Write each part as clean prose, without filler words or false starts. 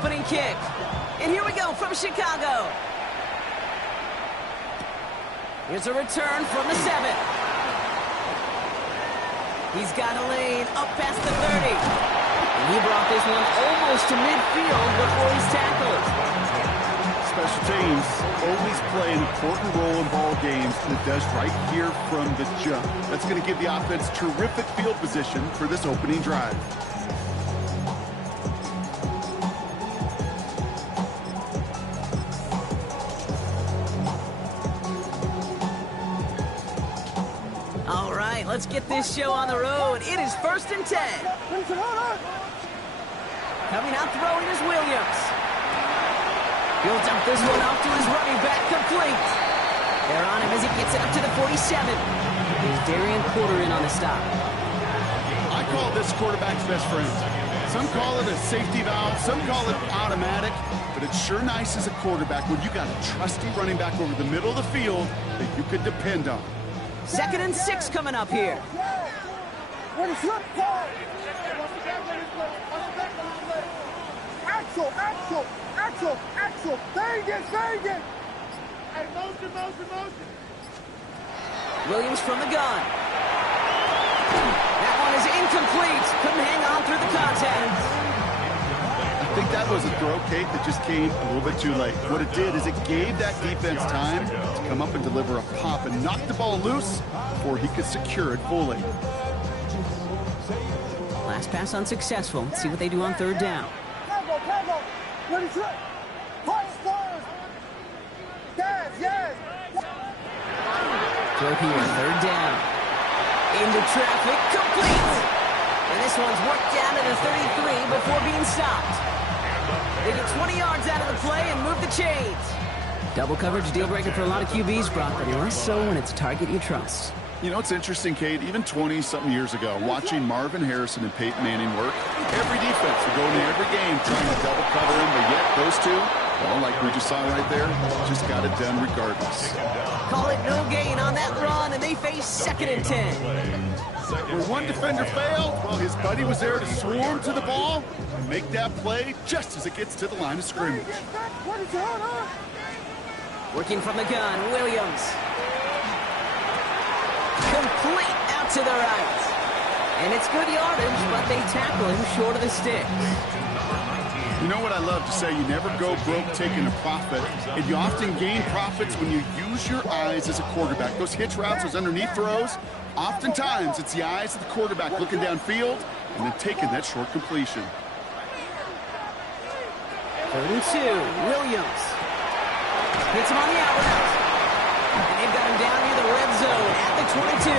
opening kick. And here we go from Chicago. Here's a return from the 7. He's got a lane up past the 30. And he brought this one almost to midfield before he's tackled. Special teams always play an important role in ball games, and it does right here from the jump. That's going to give the offense terrific field position for this opening drive. All right, let's get this show on the road. It is 1st and 10. Coming out throwing is Williams. He'll dump this one off to his running back, complete. They're on him as he gets it up to the 47. Here's Darian Porter in on the stop. I call this quarterback's best friend. Some call it a safety valve, some call it automatic, but it's sure nice as a quarterback when you got a trusty running back over the middle of the field that you could depend on. 2nd and 6 coming up here. Axel, Vegas. Hey, motion. Williams from the gun. That one is incomplete. Couldn't hang on through the contact. I think that was a throw, Kate, that just came a little bit too late. What it did is it gave that defense time to come up and deliver a pop and knock the ball loose before he could secure it fully. Last pass unsuccessful. Let's see what they do on 3rd down. Throw here, 3rd down. Into traffic, complete. And this one's worked down to the 33 before being stopped. They get 20 yards out of the play and move the chains. Double coverage deal breaker for a lot of QBs, Brock, but less so when it's a target you trust. You know, it's interesting, Kate, even 20-something years ago, watching Marvin Harrison and Peyton Manning work, every defense would go into every game trying to double cover him, but yet those two, well, like we just saw right there, just got it done regardless. Call it no gain on that run, and they face 2nd and 10. Where one defender failed, well, his buddy was there to swarm to the ball and make that play just as it gets to the line of scrimmage. Working from the gun, Williams. Complete out to the right. And it's good yardage, but they tackle him short of the stick. You know what I love to say? You never go broke taking a profit, and you often gain profits when you use your eyes as a quarterback. Those hitch routes, those underneath throws, oftentimes it's the eyes of the quarterback looking downfield and then taking that short completion. 3rd and 2, Williams. Hits him on the out route. And they've got him down near the red zone at the 22.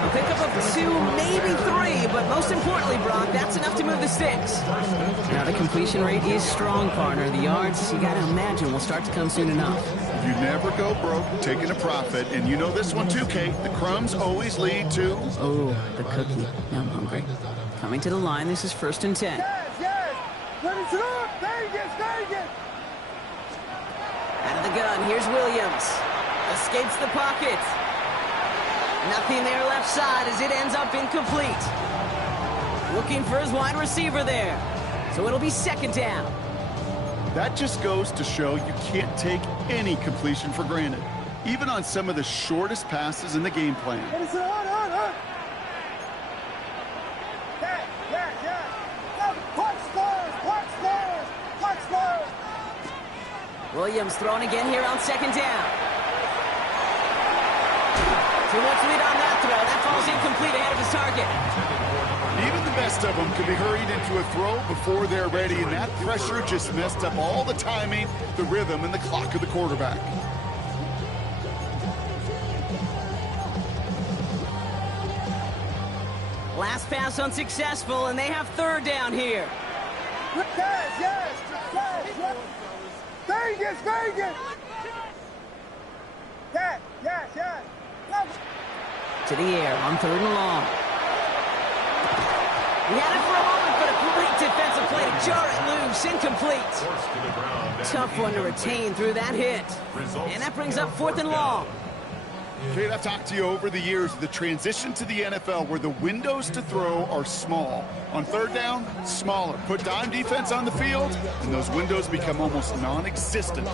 A pickup of 2, maybe 3, but most importantly, Brock, that's enough to move the sticks. Now the completion rate is strong, partner. The yards, you got to imagine, will start to come soon enough. You never go broke taking a profit, and you know this one too, Kate. The crumbs always lead to... Oh, the cookie. Now I'm hungry. Coming to the line, this is 1st and 10. Out of the gun, here's Williams. Escapes the pocket. Nothing there left side as it ends up incomplete. Looking for his wide receiver there. So it'll be 2nd down. That just goes to show you can't take any completion for granted, even on some of the shortest passes in the game plan. Williams throwing again here on 2nd down. Too much lead on that throw. That falls incomplete ahead of his target. Even the best of them can be hurried into a throw before they're ready, and that pressure just messed up all the timing, the rhythm, and the clock of the quarterback. Last pass unsuccessful, and they have 3rd down here. Yes. Vegas. Yes. To the air on 3rd and long. He had it for a moment, but a great defensive play to jar it loose. Incomplete. Tough one to retain through that hit. And that brings up 4th and long. Kate, I've talked to you over the years, the transition to the NFL where the windows to throw are small. On third down, smaller. Put dime defense on the field, and those windows become almost non-existent.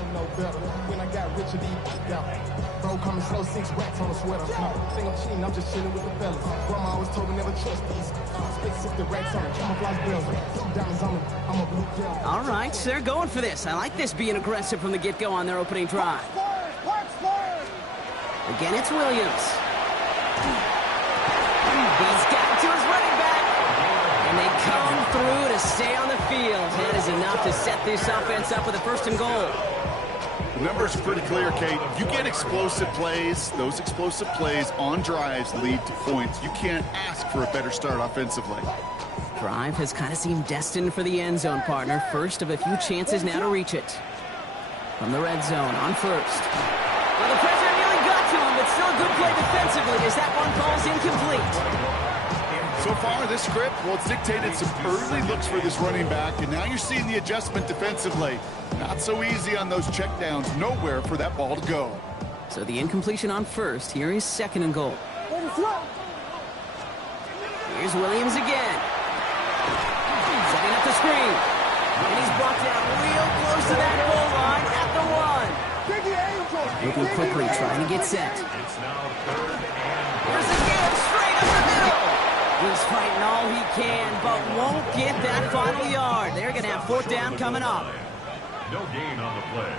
Bro, coming slow, 6 racks on a sweater. Think I'm cheating, I'm just chilling with the fellas. Grandma always told me never trust these. Spit 60 racks on camouflage bills. Diamonds on me, I'm a blue pill. All right, they're going for this. I like this being aggressive from the get-go on their opening drive. Again, it's Williams. He's got it to his running back. And they come through to stay on the field. That is enough to set this offense up with a 1st and goal. The numbers are pretty clear, Kate. You get explosive plays. Those explosive plays on drives lead to points. You can't ask for a better start offensively. Drive has kind of seemed destined for the end zone, partner. First of a few chances now to reach it. From the red zone on first. Well, the pressure nearly got to him, but still a good play defensively as that one falls incomplete. So far, this script, well, it's dictated some early looks for this running back, and now you're seeing the adjustment defensively. Not so easy on those checkdowns. Nowhere for that ball to go. So the incompletion on first. Here is 2nd and goal. Here's Williams again. Setting up the screen. And he's brought down real close to that goal line at the 1. Looking quickly, trying to get set. Here's again, straight up the middle. He's fighting all he can, but won't get that final yard. They're going to have 4th down coming up. No gain on the play.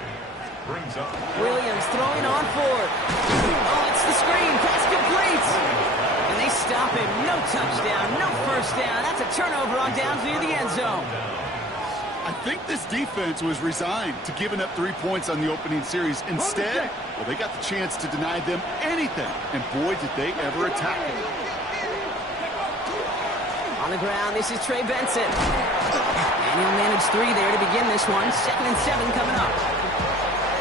Brings up Williams throwing on 4th. Oh, it's the screen. Pass complete. And they stop him. No touchdown, no 1st down. That's a turnover on downs near the end zone. I think this defense was resigned to giving up 3 points on the opening series. Instead, well, they got the chance to deny them anything. And boy, did they ever attack it. On the ground, this is Trey Benson. And he'll manage 3 there to begin this one. 2nd and 7 coming up.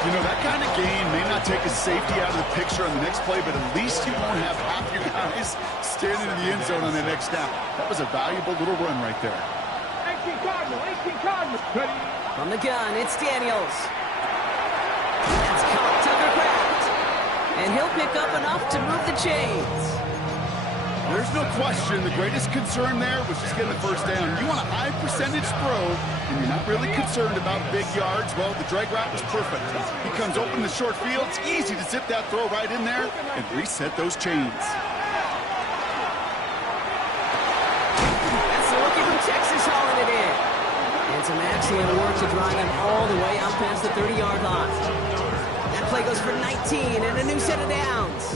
You know, that kind of gain may not take a safety out of the picture on the next play, but at least you won't have half your guys standing in the end zone on the next down. That was a valuable little run right there. 18 Cardinals. From the gun, it's Daniels. That's caught Tucker Kraft. And he'll pick up enough to move the chains. There's no question the greatest concern there was just getting the 1st down. You want a high percentage throw, and you're not really concerned about big yards. Well, the drag route was perfect. He comes open the short field. It's easy to zip that throw right in there and reset those chains. That's the rookie from Texas hauling it in. And some excellent work to drive them all the way out past the 30-yard line. That play goes for 19 and a new set of downs.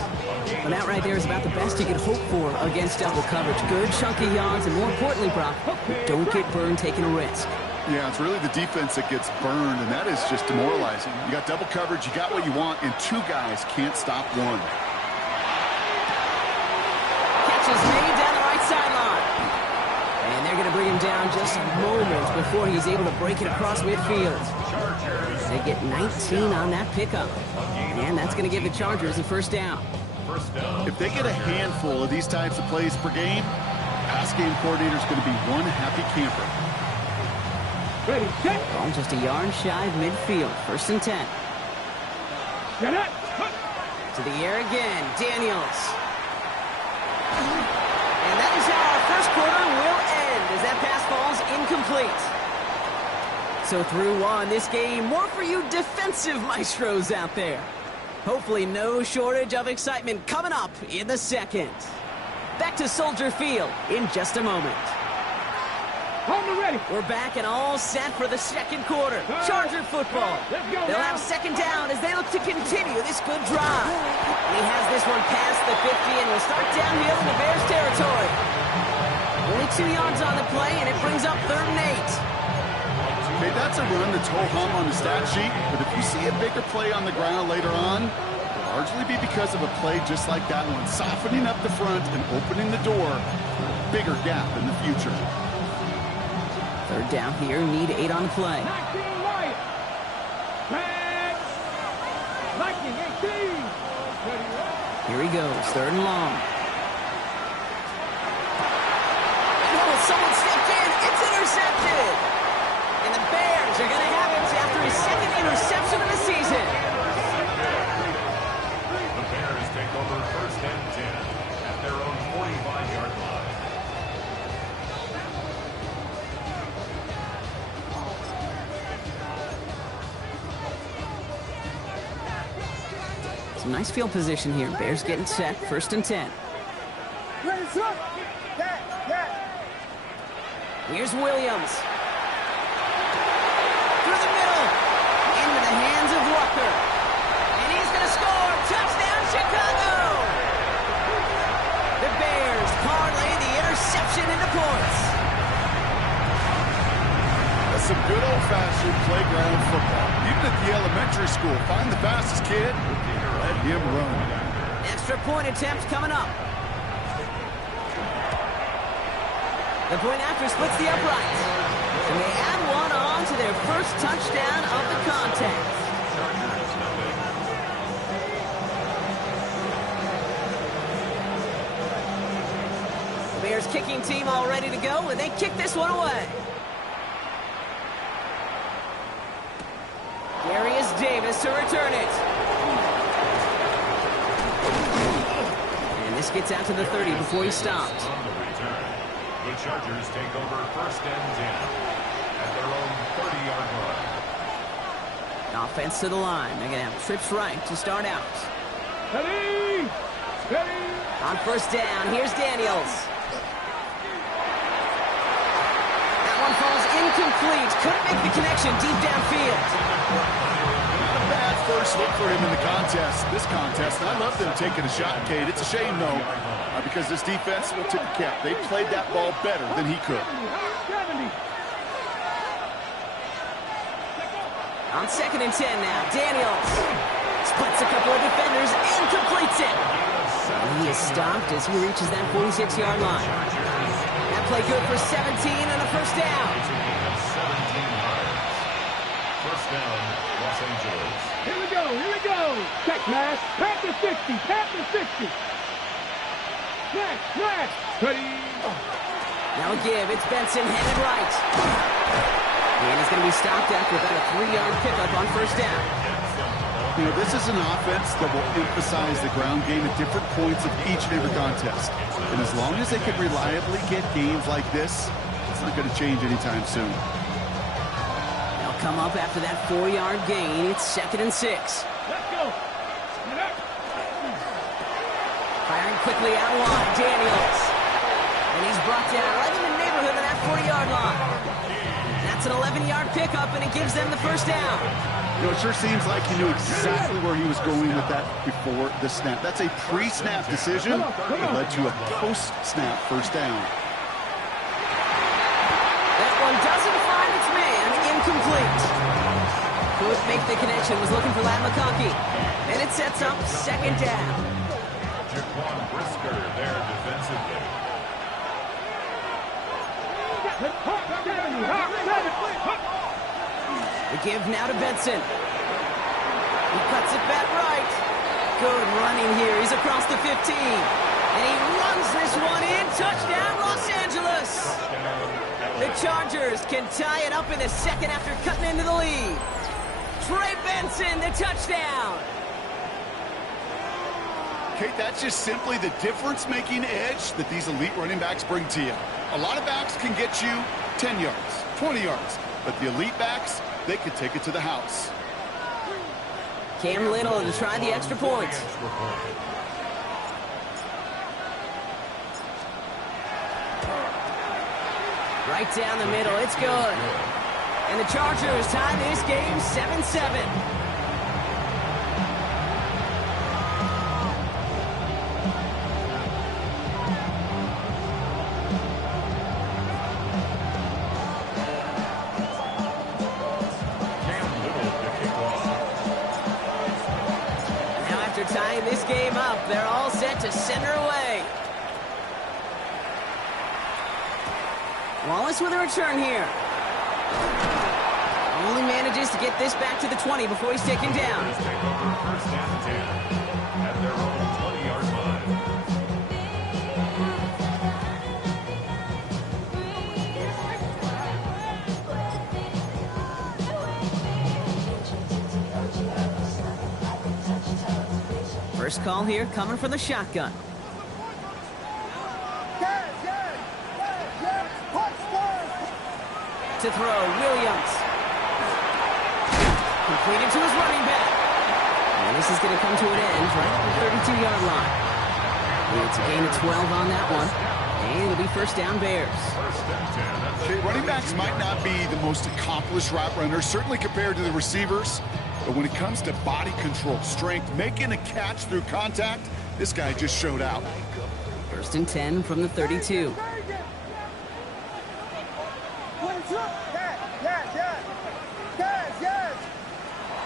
But that right there is about the best you could hope for against double coverage. Good chunky yards, and more importantly, Brock, don't get burned taking a risk. Yeah, it's really the defense that gets burned, and that is just demoralizing. You got double coverage, you got what you want, and 2 guys can't stop one. Catch is made down the right sideline. And they're going to bring him down just moments before he's able to break it across midfield. They get 19 on that pickup. And that's going to give the Chargers a 1st down. If they get a handful of these types of plays per game, pass game coordinator's going to be one happy camper. Ball just a yard shy of midfield. 1st and 10. To the air again, Daniels. And that is how our 1st quarter will end as that pass falls incomplete. So through 1, this game, more for you defensive maestros out there. Hopefully no shortage of excitement coming up in the 2nd. Back to Soldier Field in just a moment. We're back and all set for the 2nd quarter. Charger football. They'll have 2nd down as they look to continue this good drive. And he has this one past the 50 and will start downhill in the Bears territory. Only 2 yards on the play, and it brings up 3rd and 8. Okay, that's a run that's ho-hum on the stat sheet, but if you see a bigger play on the ground later on, it'll largely be because of a play just like that one, softening up the front and opening the door for a bigger gap in the future. 3rd down here, need 8 on the play. 19 right. Viking 18. Here he goes, 3rd and long. Oh, someone stepped in, it's intercepted! And the Bears are going to have it after his 2nd interception of the season. the Bears take over Some nice field position here. Bears getting set. 1st and 10. Here's Williams. Through the middle. Into the hands of Rucker. And he's going to score. Touchdown, Chicago! The Bears parlay the interception into points. That's some good old-fashioned playground football. Even at the elementary school, find the fastest kid, let him run. Extra point attempt coming up. The point after splits the uprights. And they add one on to their first touchdown of the contest. The Bears kicking team all ready to go, and they kick this one away. Darius Davis to return it. And this gets out to the 30 before he stops. The Chargers take over 1st and 10 at their own 30-yard line. Offense to the line. They're going to have trips right to start out. Ready! Ready! On 1st down, here's Daniels. That one falls incomplete. Couldn't make the connection deep downfield. Not a bad first look for him in the contest. This contest, I love them taking a shot, Cade. It's a shame, though, because this defense will tip the cap. They played that ball better than he could. 70. On 2nd and 10 now, Daniels splits a couple of defenders and completes it. And he is stopped as he reaches that 46-yard line. That play good for 17 and a 1st down. 17 yards. 1st down, Los Angeles. Here we go, here we go. Check, Matt. Pat the 60, pat the 60. Smash. Ready. Now a give. It's Benson headed right. And he's going to be stopped after about a 3-yard pickup on 1st down. You know, this is an offense that will emphasize the ground game at different points of each and every contest. And as long as they can reliably get games like this, it's not going to change anytime soon. They'll come up after that 4-yard gain. It's 2nd and 6. Let's go. Firing quickly out wide, Daniels. And he's brought down right in the neighborhood of that 40-yard line. That's an 11-yard pickup, and it gives them the 1st down. You know, it sure seems like he knew exactly where he was going with that before the snap. That's a pre-snap decision that led to a post-snap 1st down. That one doesn't find its man. Incomplete. Couldn't make the connection. Was looking for Ladd McConkey. And it sets up 2nd down. Jaquan Brisker there defensively. The give now to Benson. He cuts it back right. Good running here. He's across the 15. And he runs this one in. Touchdown, Los Angeles. The Chargers can tie it up in the 2nd after cutting into the lead. Trey Benson, the touchdown. Kate, that's just simply the difference-making edge that these elite running backs bring to you. A lot of backs can get you 10 yards, 20 yards, but the elite backs, they can take it to the house. Cam Little to try the extra point. Right down the middle, it's good. And the Chargers tie this game 7-7. Tying this game up, they're all set to send her away. Wallace with a return here. Only manages to get this back to the 20 before he's taken down. Take over 1st and 10 at their own 20-yard line. First call here coming from the shotgun. To throw, Williams. Completed to his running back. And This is going to come to an end right at the 32-yard line. It's a gain of 12 on that one. And it'll be first down Bears. Okay, running backs might not be the most accomplished route runners, certainly compared to the receivers. But when it comes to body control, strength, making a catch through contact, this guy just showed out. First and 10 from the 32.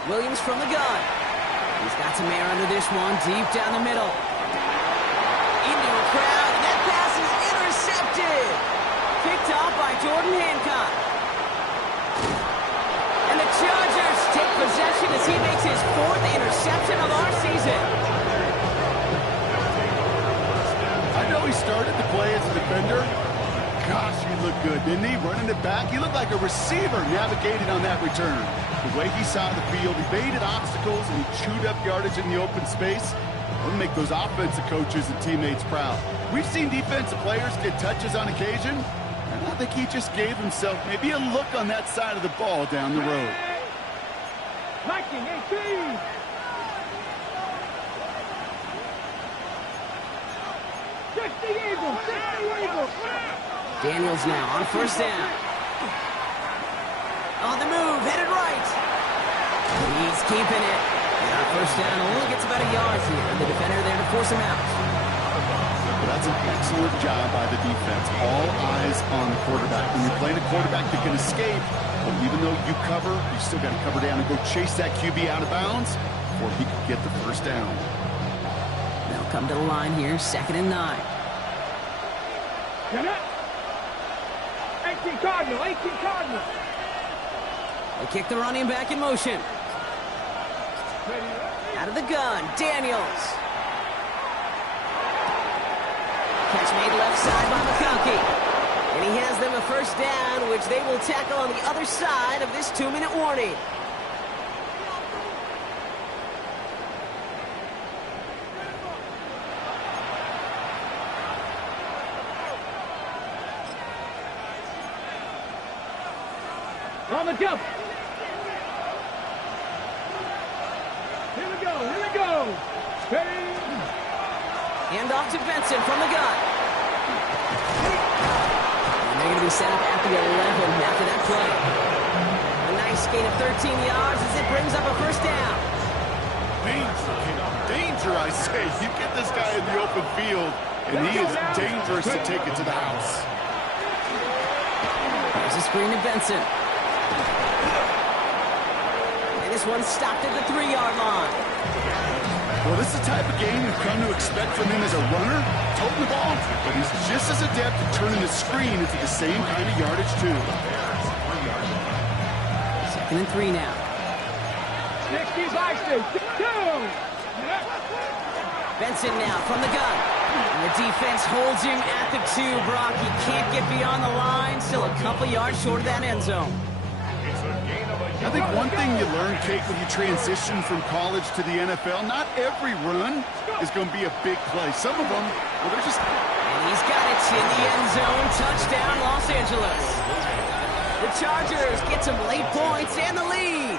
Williams from the gun. He's got some air under this one, deep down the middle. Into a crowd, and that pass is intercepted. Picked off by Jordan Hancock. And the Chargers take possession as he makes his 4th interception of our season. I know he started the play as a defender. Gosh, he looked good, didn't he? Running it back, he looked like a receiver navigating on that return. The way he saw the field, he baited obstacles, and he chewed up yardage in the open space. It'll make those offensive coaches and teammates proud. We've seen defensive players get touches on occasion, and I think he just gave himself maybe a look on that side of the ball down the road. Liking 18. Daniels now on first down. On the move, headed right. He's keeping it. And on first down, only gets about a yard here. The defender there to force him out. Well, that's an excellent job by the defense. All eyes on the quarterback. When you're playing a quarterback that can escape, but even though you cover, you still got to cover down and go chase that QB out of bounds before he could get the first down. They'll come to the line here, 2nd and 9. 18 Cardinal, 18 Cardinal. They kick the running back in motion. Out of the gun, Daniels. Catch made left side by McConkey. And he has them a first down, which they will tackle on the other side of this 2-minute warning. On the jump. Here we go, here we go. Ready? Hand off to Benson from the gun. And they're going to be set up at the 11 after that play. A nice gain of 13 yards as it brings up a first down. Danger, I say. You get this guy in the open field, and he is dangerous to take it to the house. There's a screen to Benson. And this one's stopped at the 3-yard line. Well, this is the type of game we've come to expect from him as a runner, toting the ball, but he's just as adept at turning the screen into the same kind of yardage, too. 2nd and 3 now. 60 by 2. Benson now from the gun. And the defense holds him at the 2, Brock. He can't get beyond the line. Still a couple yards short of that end zone. I think one thing you learn, Kate, when you transition from college to the NFL, not every run is going to be a big play. Some of them, well, they're just... And he's got it in the end zone. Touchdown, Los Angeles. The Chargers get some late points and the lead.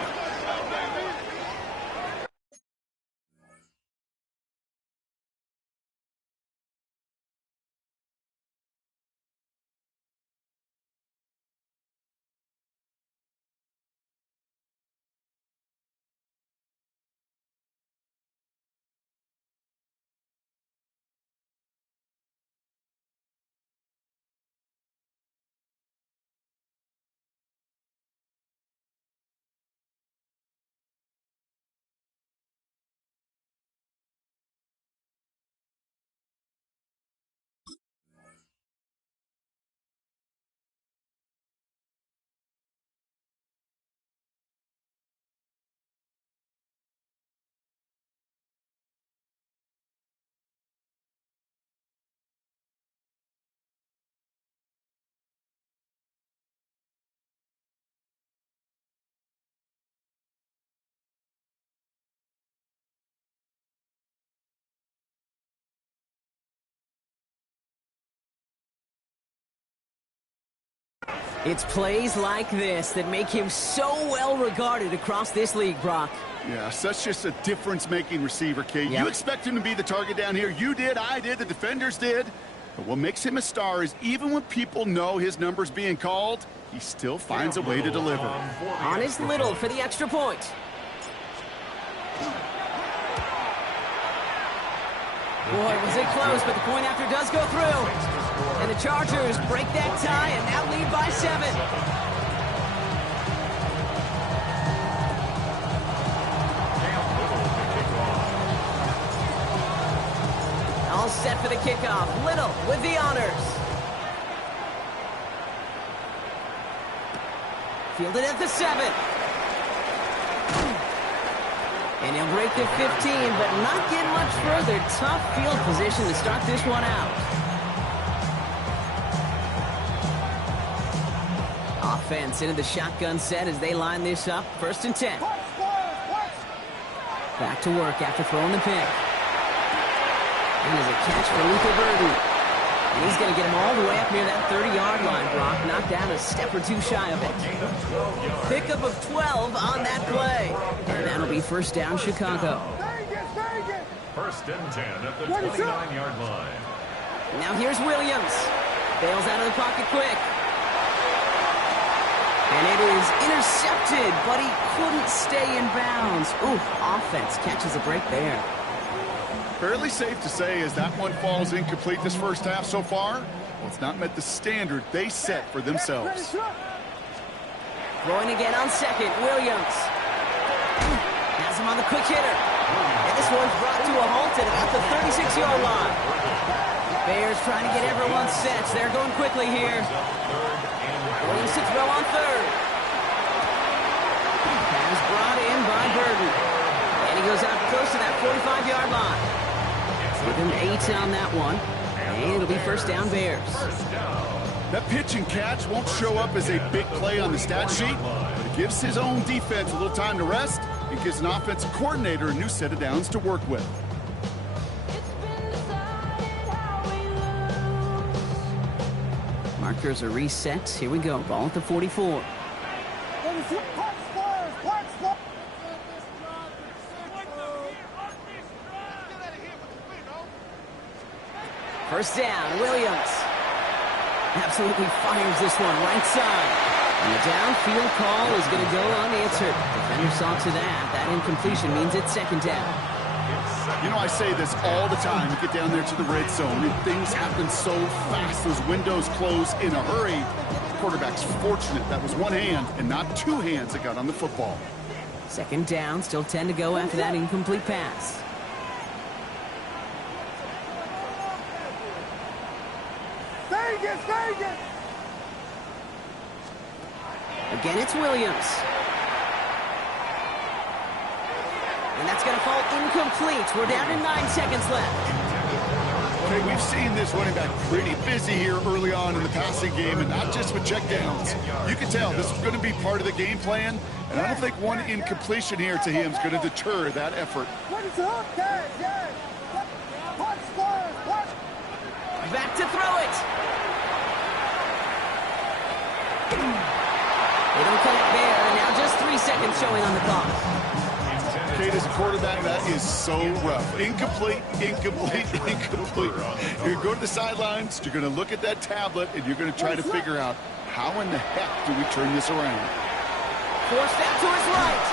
It's plays like this that make him so well regarded across this league, Brock. Yeah, such just a difference-making receiver, Kate. Yep. You expect him to be the target down here. You did, I did, the defenders did. But what makes him a star is even when people know his number's being called, he still finds a way to deliver. On his Little for the extra point. Boy, was it close, but the point after does go through. And the Chargers break that tie and now lead by 7. All set for the kickoff. Little with the honors. Fielded at the 7. And he'll break the 15, but not get much further. Tough field position to start this one out. Offense into the shotgun set as they line this up. 1st and 10. Back to work after throwing the pick. And there's a catch for Luther Burden. And he's going to get him all the way up near that 30-yard line, Brock. Knocked down a step or two shy of it. Pickup of 12 on that play. And that'll be 1st down, Chicago. 1st and 10 at the 29-yard line. Now here's Williams. Bails out of the pocket quick. And it is intercepted, but he couldn't stay in bounds. Ooh, offense catches a break there. Fairly safe to say as that one falls incomplete this first half so far, well, it's not met the standard they set for themselves. Throwing again on 2nd, Williams. Has him on the quick hitter. And this one's brought to a halt at about the 36-yard line. Bears trying to get everyone set. They're going quickly here. Williams to throw on 3rd. Pass brought in by Burden. And he goes out close to that 45-yard line. Give him 8 on that one. And it'll be 1st down, Bears. That pitch and catch won't show up as a big play on the stat sheet, but it gives his own defense a little time to rest and gives an offensive coordinator a new set of downs to work with. Markers are reset. Here we go. Ball at the 44. First down, Williams. Absolutely fires this one right side. And the downfield call is going to go unanswered. Defender saw to that. That incompletion means it's 2nd down. You know, I say this all the time. You get down there to the red zone, and things happen so fast. Those windows close in a hurry. The quarterback's fortunate that was one hand and not 2 hands that got on the football. 2nd down, still 10 to go after that incomplete pass. Again, it's Williams. And that's going to fall incomplete. We're down to 9 seconds left. Okay, we've seen this running back pretty busy here early on in the passing game, and not just with checkdowns. You can tell this is going to be part of the game plan, and I don't think one incompletion here to him is going to deter that effort. Back to throw it. They don't cut it there, and now just 3 seconds showing on the clock. Kate, as a quarterback, that is so rough. Incomplete, incomplete, incomplete. You're going to go to the sidelines, you're going to look at that tablet, and you're going to try to figure out how in the heck do we turn this around. Forced out to his right.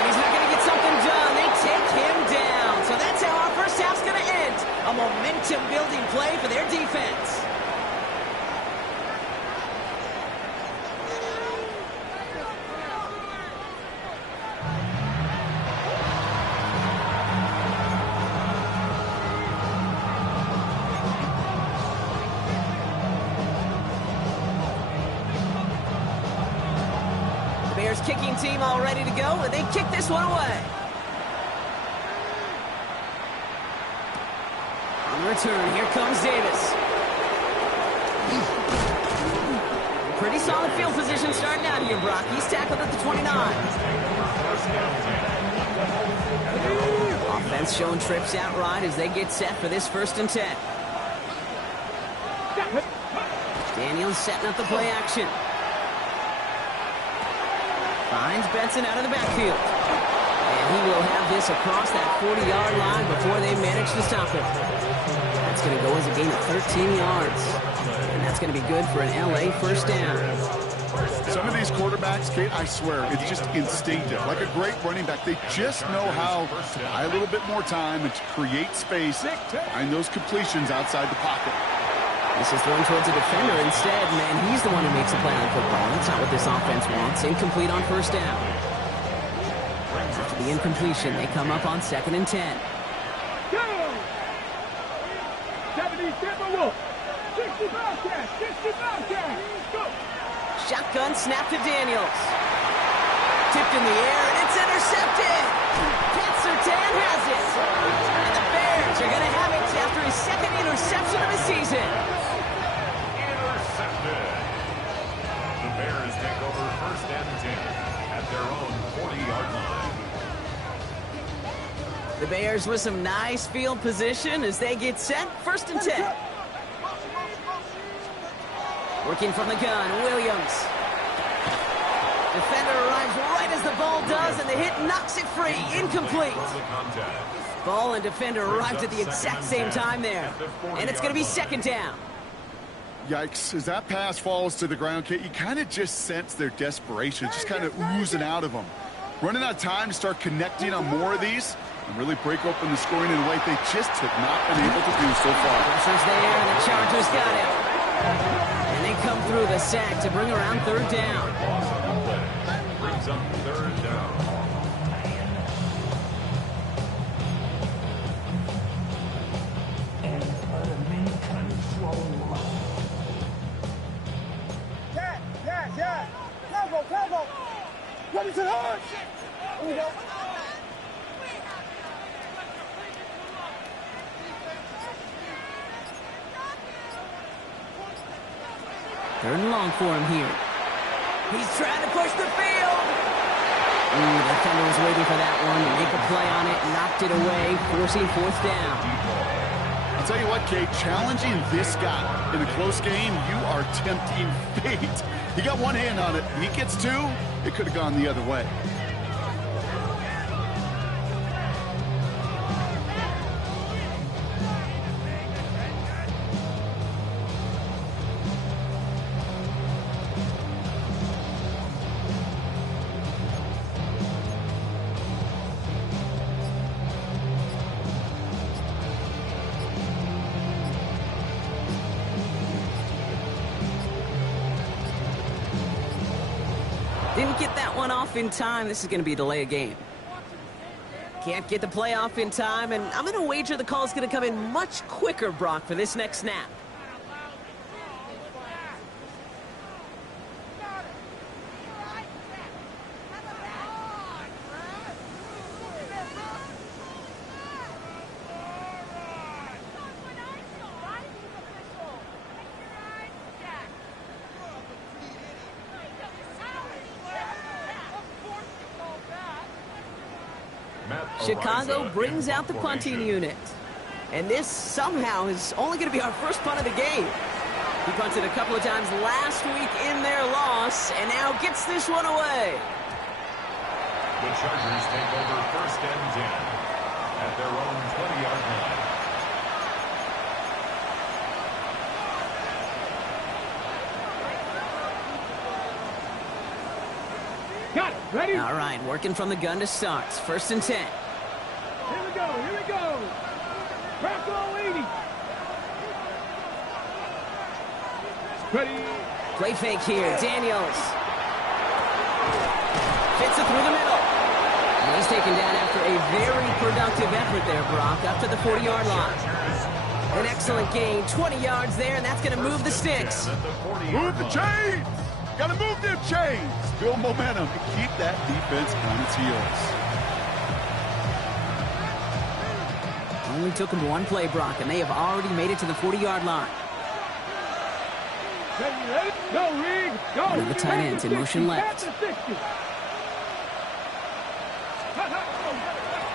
And he's not going to get something done. They take him down. So that's how our first half's going to end. A momentum-building play for their defense. Kicking team all ready to go, and they kick this one away. On the return, here comes Davis. Pretty solid field position starting out here, Brock. He's tackled at the 29. Offense showing trips out right as they get set for this 1st and 10. Daniels setting up the play action. Finds Benson out of the backfield. And he will have this across that 40-yard line before they manage to stop him. That's going to go as a gain of 13 yards. And that's going to be good for an LA first down. Some of these quarterbacks, Kate, I swear, it's just instinctive. Like a great running back, they just know how to buy a little bit more time and to create space, find those completions outside the pocket. This is thrown towards a defender instead, man. He's the one who makes a play on football. That's not what this offense wants. Incomplete on first down. After the incompletion, they come up on 2nd and 10. Go! 70 Timberwolf. 60 Bobcats. 60 Bobcats. Go! Shotgun snap to Daniels. Tipped in the air, and it's intercepted. Pat Surtain has it. And the Bears are going to have it after his 2nd interception of the season. Intercepted. The Bears take over 1st and 10 at their own 40-yard line. The Bears with some nice field position as they get set. 1st and 10. Working from the gun, Williams. Defender arrives right as the ball does, and the hit knocks it free. Incomplete. Ball and defender arrived at the exact same time there. And it's going to be 2nd down. Yikes. As that pass falls to the ground, Kate, you kind of just sense their desperation, just kind of oozing out of them. Running out of time to start connecting on more of these and really break open the scoring in a way they just have not been able to do so far. Pressure's there, and the Chargers got him. And they come through the sack to bring around 3rd down. Brings up 3rd down. Yeah. Cargo. Ready to hurt. Here we go. 3rd and long for him here. He's trying to push the field. Ooh, the defender was waiting for that one to make a play on it, knocked it away, forcing 4th down. I'll tell you what, Kate, challenging this guy in a close game, you are tempting fate. He got one hand on it. He gets 2. It could have gone the other way. Didn't get that one off in time. This is going to be a delay of game. Can't get the play off in time, and I'm going to wager the call is going to come in much quicker, Brock, for this next snap. Chicago brings out the punting unit. And this somehow is only going to be our first punt of the game. He punted a couple of times last week in their loss, and now gets this one away. The Chargers take over 1st and 10 at their own 20-yard line. Got it. Ready? All right, working from the gun to start. 1st and 10. Here we go. Crack all 80. Ready? Play fake here. Daniels. Fits it through the middle. And he's taken down after a very productive effort there, Brock, up to the 40-yard line. An excellent gain. 20 yards there, and that's going to move the sticks. Move the chains! Got to move them chains! Build momentum and keep that defense on its heels. Only took him one play, Brock, and they have already made it to the 40-yard line. Ready? Go, Reed. Go. One of the tight ends in motion left.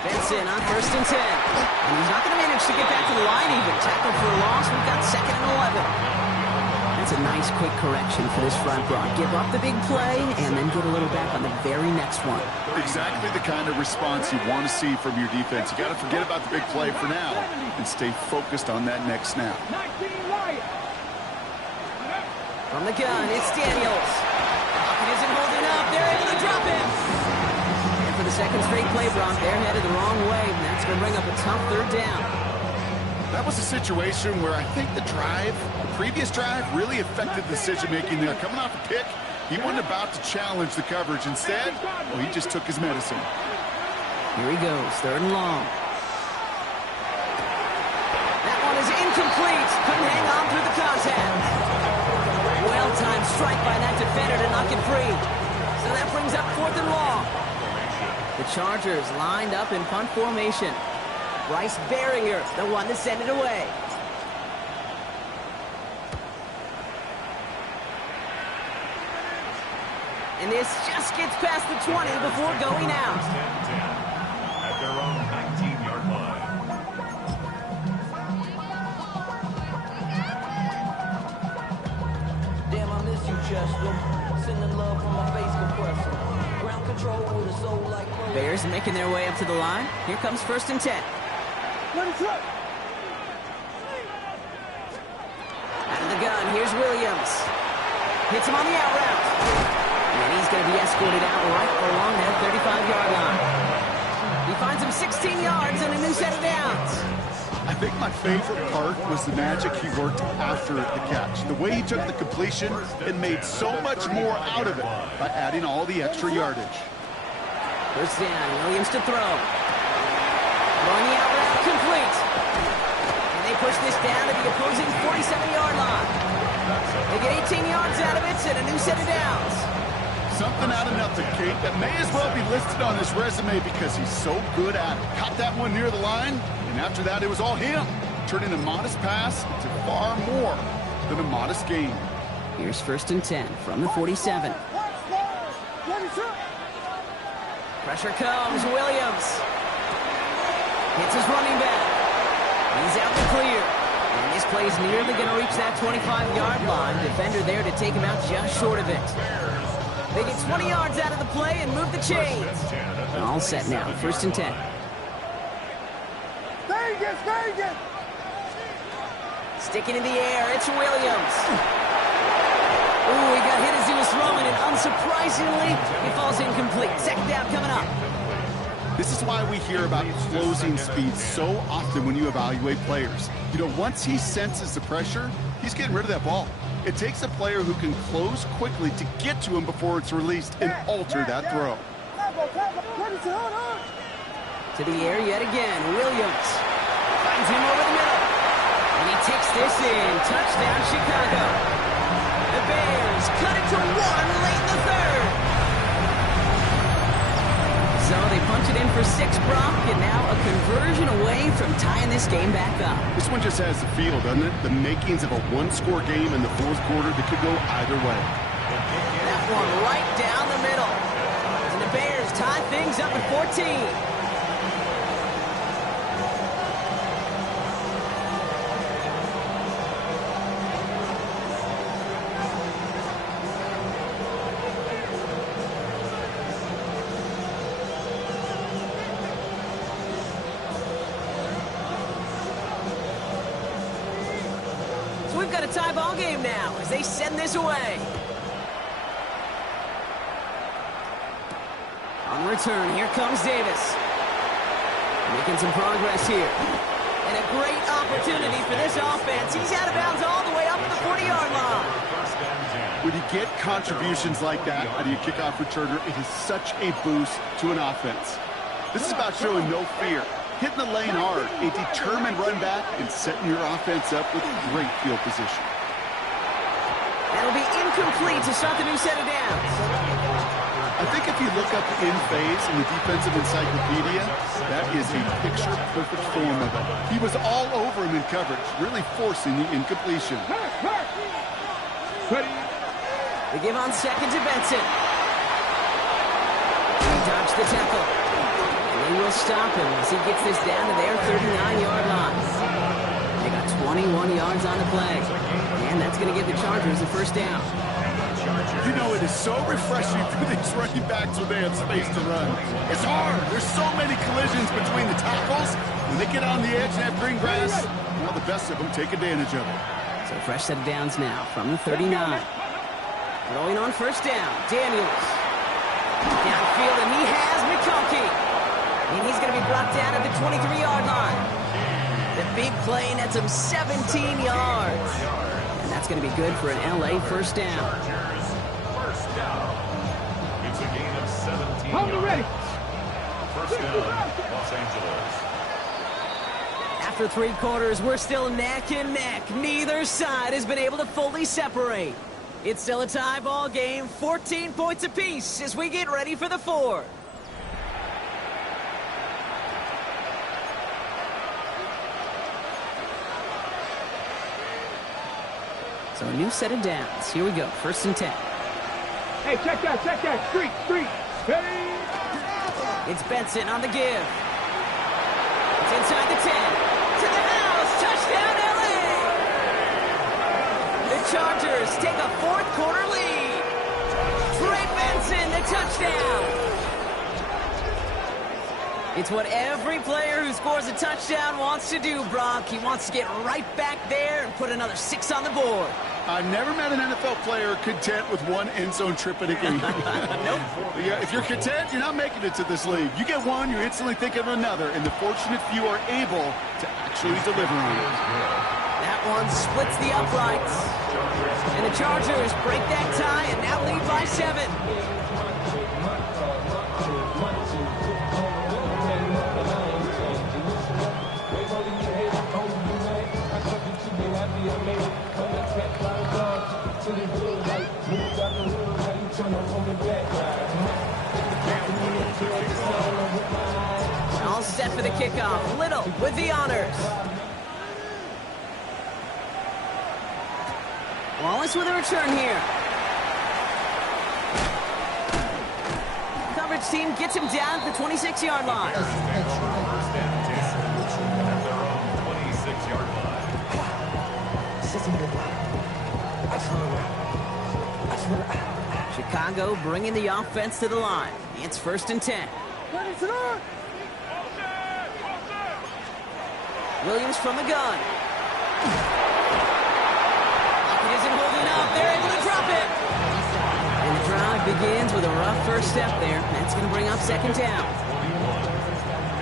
Benson on 1st and 10. And he's not going to manage to get back to the line even. Tackle for a loss. We've got 2nd and 11. That's a nice quick correction for this front, Brock. Give up the big play and then get a little back on the very next one. Exactly the kind of response you want to see from your defense. You got to forget about the big play for now and stay focused on that next snap. From the gun, it's Daniels. Pocket isn't holding up. They're able to drop him. And for the second straight play, Brock, they're headed the wrong way, and that's going to bring up a tough third down. That was a situation where I think the previous drive, really affected decision-making there. Coming off a pick, he wasn't about to challenge the coverage. Instead, well, he just took his medicine. Here he goes, third and long. That one is incomplete. Couldn't hang on through the contact. Well-timed strike by that defender to knock it free. So that brings up fourth and long. The Chargers lined up in punt formation. Bryce Baringer, the one to send it away. And this just gets past the 20 before going out. At their own 19-yard line. Damn, I miss you, Chester. Sending love from my face compressor. Ground control with a soul like... Bears making their way up to the line. Here comes 1st and 10. Out of the gun, here's Williams. Hits him on the out route. And he's going to be escorted out right along that 35-yard line. He finds him 16 yards and a new set of downs. I think my favorite part was the magic he worked after the catch. The way he took the completion and made so much more out of it by adding all the extra yardage. First down, Williams to throw. Throwing the out route, complete. And they push this down to the opposing 47-yard line. They get 18 yards out of it and a new set of downs. Something out of nothing, Kate, that may as well be listed on his resume because he's so good at it. Caught that one near the line, and after that, it was all him, turning a modest pass into far more than a modest gain. Here's 1st and 10 from the 47. Pressure comes, Williams. Hits his running back. He's out to clear. And this play's nearly going to reach that 25-yard line. Defender there to take him out just short of it. They get 20 yards out of the play and move the chains. All set now, 1st and 10. Sticking in the air, it's Williams. Ooh, he got hit as he was throwing, and unsurprisingly, he falls incomplete. Second down coming up. This is why we hear about closing speed so often when you evaluate players. You know, once he senses the pressure, he's getting rid of that ball. It takes a player who can close quickly to get to him before it's released and alter that throw. To the air yet again, Williams finds him over the middle. And he takes this in. Touchdown, Chicago. The Bears cut it to 1 late in the third. So they punch it in for 6, Brock, and now a conversion away from tying this game back up. This one just has the feel, doesn't it? The makings of a one-score game in the fourth quarter that could go either way. That one right down the middle. And the Bears tie things up at 14. Got a tie ball game now as they send this away. On return, here comes Davis. Making some progress here. And a great opportunity for this offense. He's out of bounds all the way up to the 40-yard line. When you get contributions like that out of your kickoff returner, it is such a boost to an offense. This is about showing no fear. Hitting the lane hard, a determined run back, and setting your offense up with great field position. That'll be incomplete to start the new set of downs. I think if you look up in phase in the defensive encyclopedia, that is a picture-perfect form of it. He was all over him in coverage, really forcing the incompletion. They give on second to Benson. He dodged the tackle. They will stop him as he gets this down to their 39-yard line. They got 21 yards on the play. And that's going to give the Chargers a first down. You know, it is so refreshing for these running backs when they have space to run. It's hard. There's so many collisions between the tackles. When they get on the edge and have green grass, well, the best of them take advantage of it. So fresh set of downs now from the 39. Throwing on first down, Daniels. Downfield, and he has McConkey. And he's going to be brought down at the 23-yard line. The big play nets him 17 yards. And that's going to be good for an L.A. first down. First down. It's a gain of 17 Hold ready. First down, Los Angeles. After 3 quarters, we're still neck and neck. Neither side has been able to fully separate. It's still a tie ball game, 14 points apiece as we get ready for the 4th. So a new set of downs. Here we go, 1st and 10. Hey, check that. Street. Hey. It's Benson on the give. It's inside the 10. To the house. Touchdown, L.A. The Chargers take a 4th quarter lead. Trey Benson, the touchdown. It's what every player who scores a touchdown wants to do, Brock. He wants to get right back there and put another 6 on the board. I've never met an NFL player content with one end zone trip in a game. Nope. Yeah, if you're content, you're not making it to this league. You get one, you instantly think of another, and the fortunate few are able to actually deliver on it. That one splits the uprights. And the Chargers break that tie and now lead by 7. All set for the kickoff. Little with the honors. Wallace with a return here. Coverage team gets him down at the 26-yard line. First and 10 at their own 26-yard line. Chicago bringing the offense to the line. It's 1st and 10. Williams from the gun. It isn't holding up. They're able to drop it. And the drive begins with a rough first step there. That's going to bring up 2nd down. 21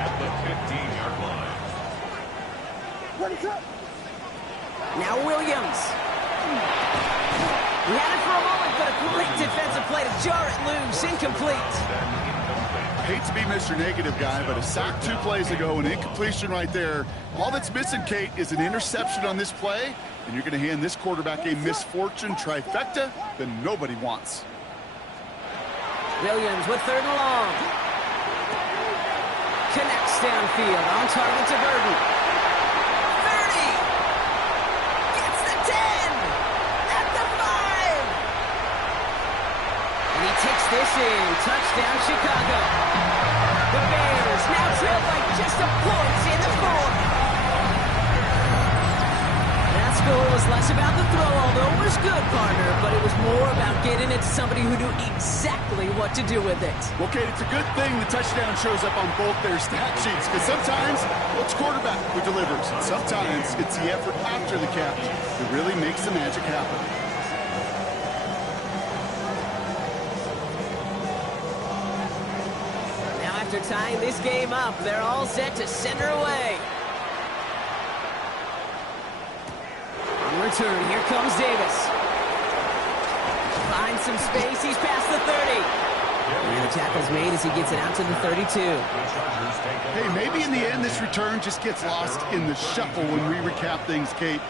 at the 15-yard line. Now Williams. He had it for a moment, but a great defensive play to jar it loose. Incomplete. I hate to be Mr. Negative guy, but a sack 2 plays ago, an incompletion right there. All that's missing, Kate, is an interception on this play, and you're going to hand this quarterback a misfortune trifecta that nobody wants. Williams with 3rd and long. Connects downfield on target to Burton. 30. Gets the 10. At the 5. And he takes this in. Touchdown, Chicago. The Bears now trail by just a point in the 4th. That score was less about the throw, although it was good, partner, but it was more about getting it to somebody who knew exactly what to do with it. Well, Kate, it's a good thing the touchdown shows up on both their stat sheets, because sometimes it's quarterback who delivers. Sometimes it's the effort after the catch that really makes the magic happen. After tying this game up, they're all set to center away. On return, here comes Davis. Finds some space, he's past the 30. And the tackle's made as he gets it out to the 32. Hey, maybe in the end this return just gets lost in the shuffle when we recap things, Kate.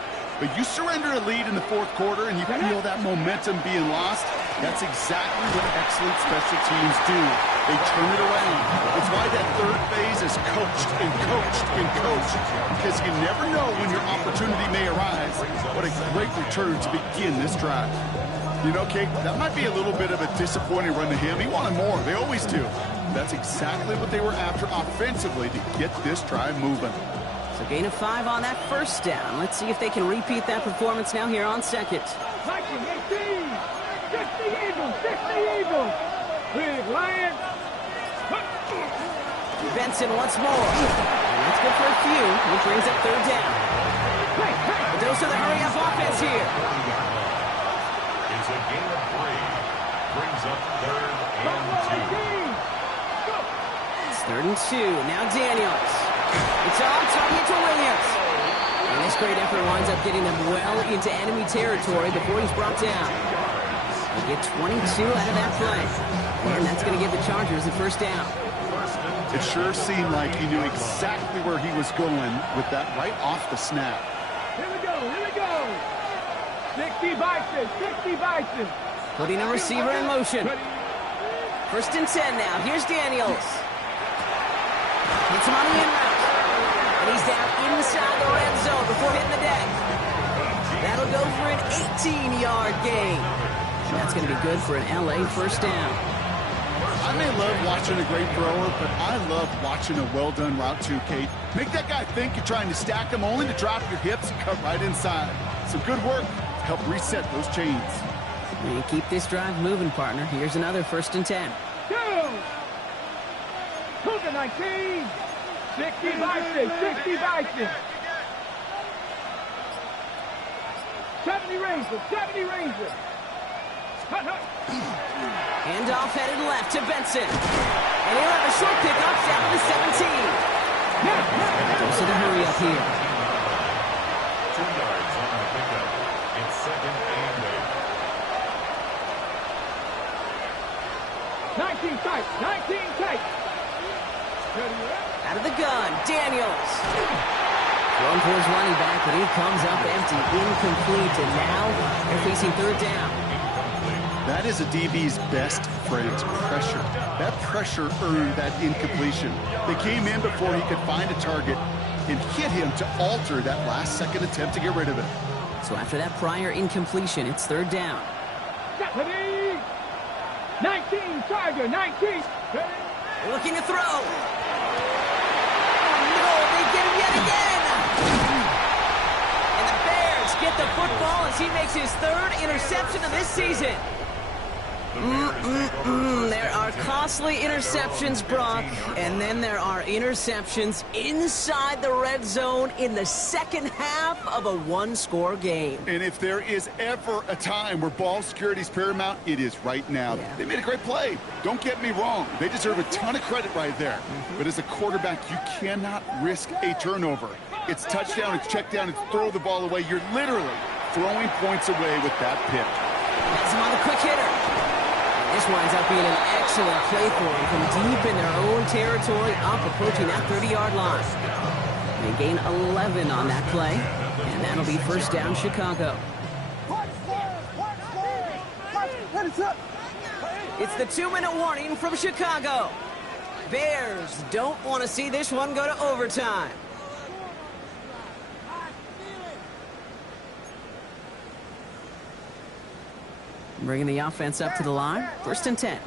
But you surrender a lead in the 4th quarter and you feel that momentum being lost. That's exactly what excellent special teams do. They turn it around. It's why that 3rd phase is coached and coached and coached, because you never know when your opportunity may arise. What a great return to begin this drive. You know, Kate, that might be a little bit of a disappointing run to him. He wanted more. They always do. That's exactly what they were after offensively to get this drive moving. So gain of 5 on that first down. Let's see if they can repeat that performance now here on second. Vikings 18. 60 Eagles. 60 Eagles. Big Lions. Benson once more. And that's good for a few, which brings up third down. A dose of the hurry-up offense here. It's a gain of 3. Brings up third and 2. It's third and 2. Now Daniels. It's on target to Williams. And this great effort winds up getting them well into enemy territory before he's brought down. They get 22 out of that play. And that's going to give the Chargers the first down. It sure seemed like he knew exactly where he was going with that right off the snap. Here we go. Here we go. 60 Bison. 60 Bison. Putting a receiver in motion. First and 10 now. Here's Daniels. Hits him on the in route. And he's down inside the red zone before hitting the deck. That'll go for an 18-yard gain. And that's going to be good for an LA first down. I may love watching a great thrower, but I love watching a well-done route too, Kate. Make that guy think you're trying to stack him only to drop your hips and cut right inside. Some good work to help reset those chains. And keep this drive moving, partner. Here's another first and 10. Go. Cougar 19. 60 Bison. 60 Bison. 70 Rangers. 70 Rangers. Handoff headed left to Benson. And he'll have a short pickup down to the 17. Goes to the hurry up here. 2 yards on the pickup. It's second and 19 tight. 19 tight. Out of the gun, Daniels. Thrown for his running back, but he comes up empty, incomplete, and now they're facing third down. That is a DB's best friend, pressure. That pressure earned that incompletion. They came in before he could find a target and hit him to alter that last-second attempt to get rid of it. So after that prior incompletion, it's third down. 19, Tiger, 19. Looking to throw. Oh, no, they get him yet again. And the Bears get the football as he makes his third interception of this season. There are costly interceptions, Brock, and then there are interceptions inside the red zone in the second half of a one-score game. And if there is ever a time where ball security is paramount, it is right now. Yeah. They made a great play. Don't get me wrong. They deserve a ton of credit right there. But as a quarterback, you cannot risk a turnover. It's touchdown, it's check down, it's throw the ball away. You're literally throwing points away with that pick. Has him on the quick hitter. This winds up being an excellent play for them from deep in their own territory, up approaching that 30-yard line. They gain 11 on that play, and that'll be first down Chicago. It's the 2-minute warning from Chicago. Bears don't want to see this one go to overtime. Bringing the offense up to the line. First and 10.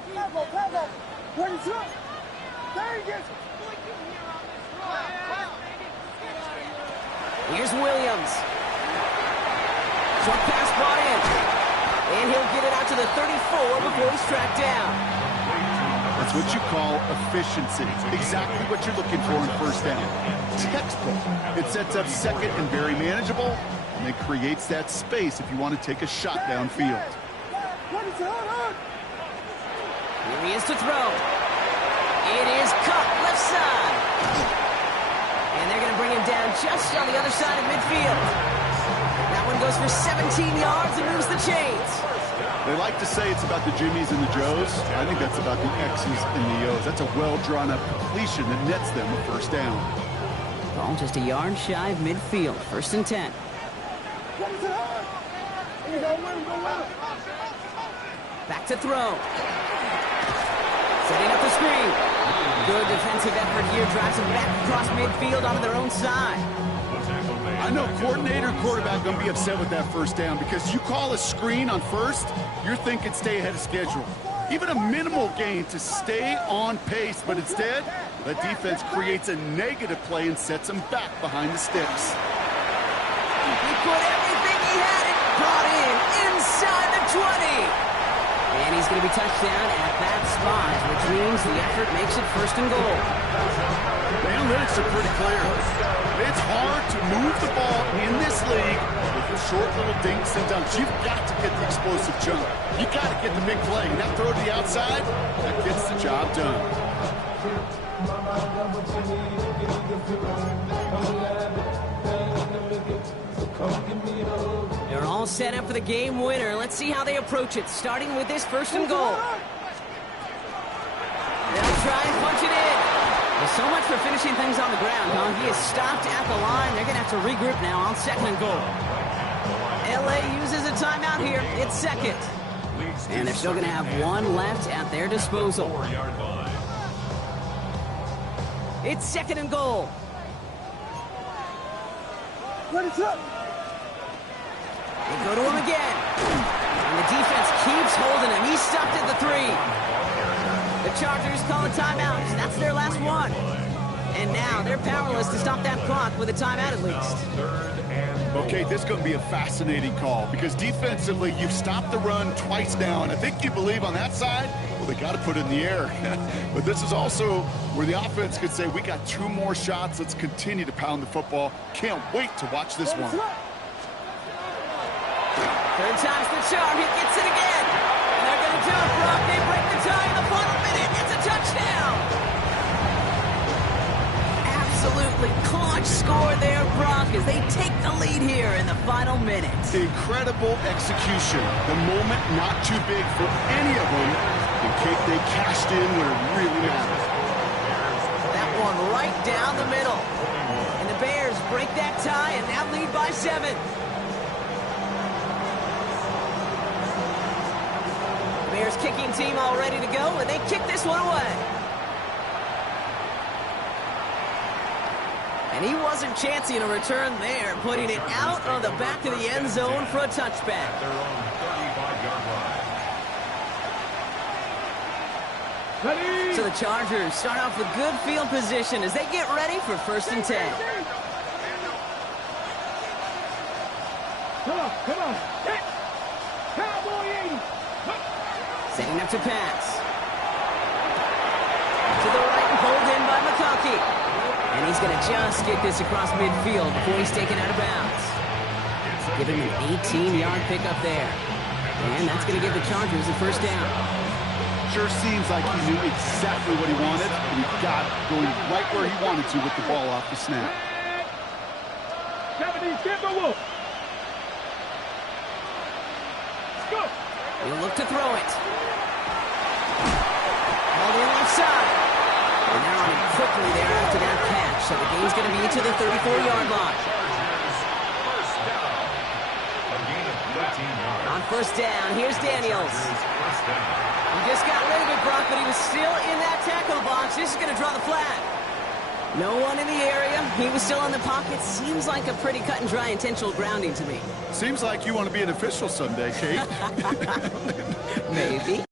Here's Williams. Short pass brought in. And he'll get it out to the 34 before he's tracked down. That's what you call efficiency. Exactly what you're looking for in first down. Textbook. It sets up second and very manageable, and it creates that space if you want to take a shot downfield. Here he is to throw. It is cut left side. And they're going to bring him down just on the other side of midfield. That one goes for 17 yards and moves the chains. They like to say it's about the Jimmies and the Joes. I think that's about the X's and the O's. That's a well-drawn-up completion that nets them a first down. Ball just a yard shy of midfield. First and 10. Back to throw. Setting up the screen. Good defensive effort here. Drives them back across midfield onto their own side. I know coordinator and quarterback going to be upset with that first down because you call a screen on first, you're thinking stay ahead of schedule. Even a minimal gain to stay on pace, but instead, That defense creates a negative play and sets them back behind the sticks. He put everything he had and brought in inside the 20. And he's going to be touched down at that spot, which means the effort makes it 1st and goal. The analytics are pretty clear. It's hard to move the ball in this league with short little dinks and dunks. You've got to get the explosive jump. You've got to get the big play. And that throw to the outside, that gets the job done. They're all set up for the game winner. Let's see how they approach it, starting with this 1st and goal. They'll try and punch it in. Well, so much for finishing things on the ground, huh? He is stopped at the line. They're going to have to regroup now on 2nd and goal. LA uses a timeout here. It's 2nd. And they're still going to have 1 left at their disposal. It's 2nd and goal. What is up? They go to him again. And the defense keeps holding him. He's stopped at the 3. The Chargers call a timeout. That's their last one. And now they're powerless to stop that clock with a timeout at least. Okay, this is going to be a fascinating call because defensively, you've stopped the run twice now, and I think you believe on that side, well, they got to put it in the air. But this is also where the offense could say, we got 2 more shots. Let's continue to pound the football. Can't wait to watch this one. 3rd time's the charm. He gets it again. And they're going to do it, Brock. They break the tie in the final minute. It's a touchdown. Absolutely clutch score there, Brock, as they take the lead here in the final minute. Incredible execution. The moment not too big for any of them. They cashed in when it really mattered. That one right down the middle. And the Bears break that tie and now lead by 7. Bears kicking team all ready to go, and they kick this one away. And he wasn't chancing a return there, putting it out of the back of the end zone for a touchback. Their own 35-yard line. So the Chargers start off with good field position as they get ready for 1st and 10. Come on. Cowboy 80. Setting up to pass. To the right and pulled in by McConkey. And he's going to just get this across midfield before he's taken out of bounds. Giving him an 18-yard pickup there. And that's going to give the Chargers a 1st down. Sure seems like he knew exactly what he wanted, and he got it going right where he wanted to with the ball off the snap. 70, Timberwolf. Go. He'll look to throw it. All the left side. And they're on him quickly there after that catch. So the game's going to be to the 34-yard line. On 1st down, here's Daniels. He just got rid of it, Brock, but he was still in that tackle box. This is going to draw the flag. No one in the area. He was still in the pocket. Seems like a pretty cut and dry intentional grounding to me. Seems like you want to be an official someday, Kate. Maybe.